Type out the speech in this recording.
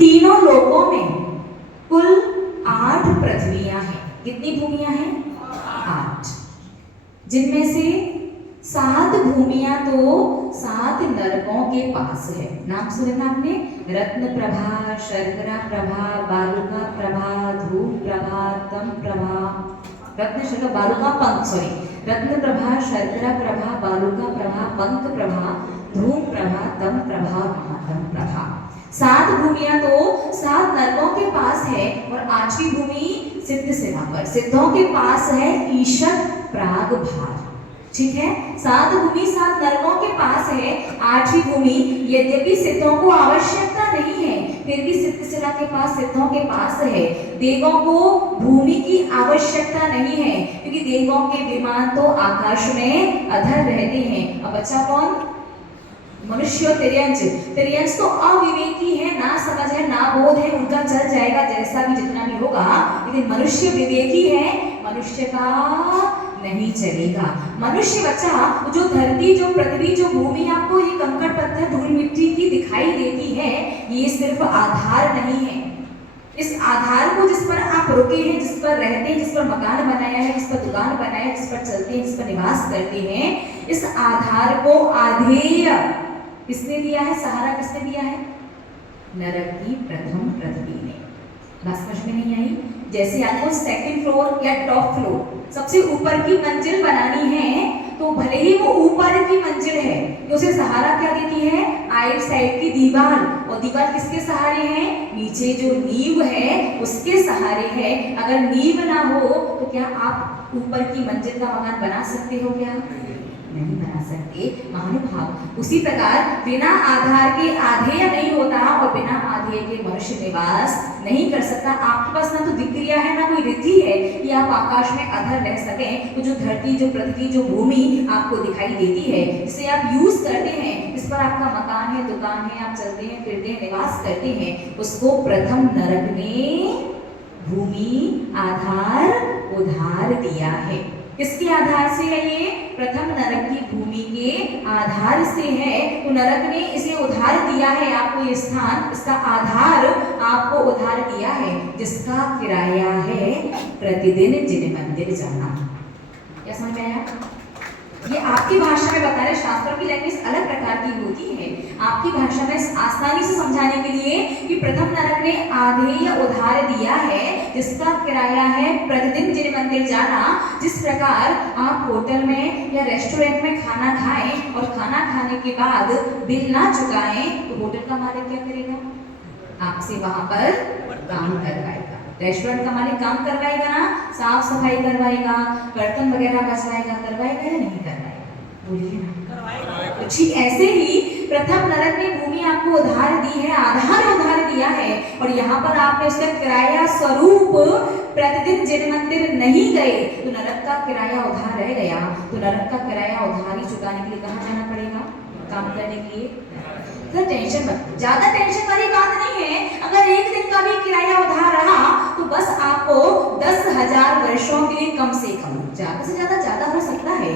तीनों लोकों में कुल 8 पृथ्वियां हैं। कितनी भूमियां हैं? 8, जिनमें से 7 भूमियां तो 7 नरकों के पास है। नाम सुना ना आपने? रत्न प्रभा, शर्करा प्रभा, बालुका प्रभा, ध्रुव प्रभा, तम प्रभा, रत्न शर्करा बालुका पंख, सॉरी, रत्न प्रभा, शर्करा प्रभा, बालुका प्रभा, पंख प्रभा, ध्रुव प्रभा, तम प्रभा, महातम प्रभा। 7 भूमियां तो 7 नरकों के पास है और 8वीं भूमि सिद्ध सेना पर, सिद्धों के पास है ईशत प्राग भार। ठीक है, 7 भूमि 7 नरकों के पास है। 8वीं भूमि यद्यपि सिद्धों को आवश्यकता नहीं है, फिर भी सिद्ध सेना के पास, सिद्धों के पास है। देवों को भूमि की आवश्यकता नहीं है, क्योंकि देवों के विमान तो आकाश में अधर रहते हैं। अब बचा कौन? मनुष्य। तिर्यंश तो अविवेकी है, ना समझ है, ना बोध है, उनका चल जाएगा जैसा भी जितना भी होगा। लेकिन मनुष्य विवेकी है, मनुष्य का नहीं चलेगा। मनुष्य बच्चा, जो धरती, जो पृथ्वी, जो भूमि आपको ये कंकड़ पत्थर धूल मिट्टी की दिखाई देती है, ये सिर्फ आधार नहीं है। इस आधार को जिस पर आप रुके हैं, जिस पर रहते हैं, जिस पर मकान बनाया है, जिस पर दुकान बनाया है, जिस पर चलते हैं, जिस पर निवास करते हैं, इस आधार को आधेय किसने दिया है? सहारा किसने दिया है? नरक की प्रथम पृथ्वी ने। बात समझ में नहीं आई? जैसे आपको सेकंड फ्लोर या टॉप फ्लोर, सबसे ऊपर की मंजिल बनानी है, तो भले ही वो ऊपर की मंजिल है, तो उसे सहारा क्या देती है? आइट साइड की दीवार। और दीवार किसके सहारे है? नीचे जो नींव है उसके सहारे है। अगर नींव ना हो तो क्या आप ऊपर की मंजिल का मकान बना सकते हो? क्या नहीं बना सकते, महानुभाव। उसी प्रकार बिना आधार के आधेय नहीं होता और बिना आधेय के मनुष्य निवास नहीं कर सकता। आपके पास ना तो विक्रिया है, ना कोई रिद्धि है कि आप आकाश में अधर रह सकें। तो जो धरती, जो पृथ्वी, जो भूमि आपको दिखाई देती है, जिसे आप यूज करते हैं, जिस पर आपका मकान है, दुकान है, आप चलते हैं, फिरते हैं, निवास करते हैं, उसको प्रथम नरक ने भूमि आधार उधार दिया है। किसके आधार से है ये? प्रथम नरक की भूमि के आधार से है। तो नरक ने इसे उधार दिया है आपको, ये स्थान, इसका आधार आपको उधार दिया है, जिसका किराया है प्रतिदिन जिन मंदिर जाना। क्या समझ में आया? ये आपकी भाषा में बता रहे, शास्त्रों की लैंग्वेज अलग प्रकार की होती है। आपकी भाषा में आसानी से समझाने के लिए कि प्रथम नरक ने आधेय उधार दिया है, जिसका किराया है प्रतिदिन जिन मंदिर जाना। जिस प्रकार आप होटल में या रेस्टोरेंट में खाना खाएं और खाना खाने के बाद बिल ना चुकाएं, तो होटल का मालिक क्या करेगा? आपसे वहां पर काम करवाएगा। रेस्टोरेंट का मालिक काम करवाएगा ना, साफ सफाई करवाएगा, बर्तन वगैरह बचवाएगा, करवाएगा या नहीं करवाएगा? बोलिए ना, करवाएगा। ठीक ऐसे ही प्रथम नरक ने भूमि आपको उधार दी है, आधार उधार दिया है, और यहाँ पर आपने उसका किराया स्वरूप प्रतिदिन जिन मंदिर नहीं गए, तो नरक का किराया उधार रह गया। तो नरक का किराया उधारी चुकाने के लिए कहाँ जाना पड़ेगा? काम करने के लिए। तो टेंशन मत, ज्यादा टेंशन वाली बात नहीं है। अगर एक दिन का भी किराया उधार रहा तो बस आपको 10,000 वर्षों के लिए कम से कम, ज्यादा से ज्यादा हो सकता है।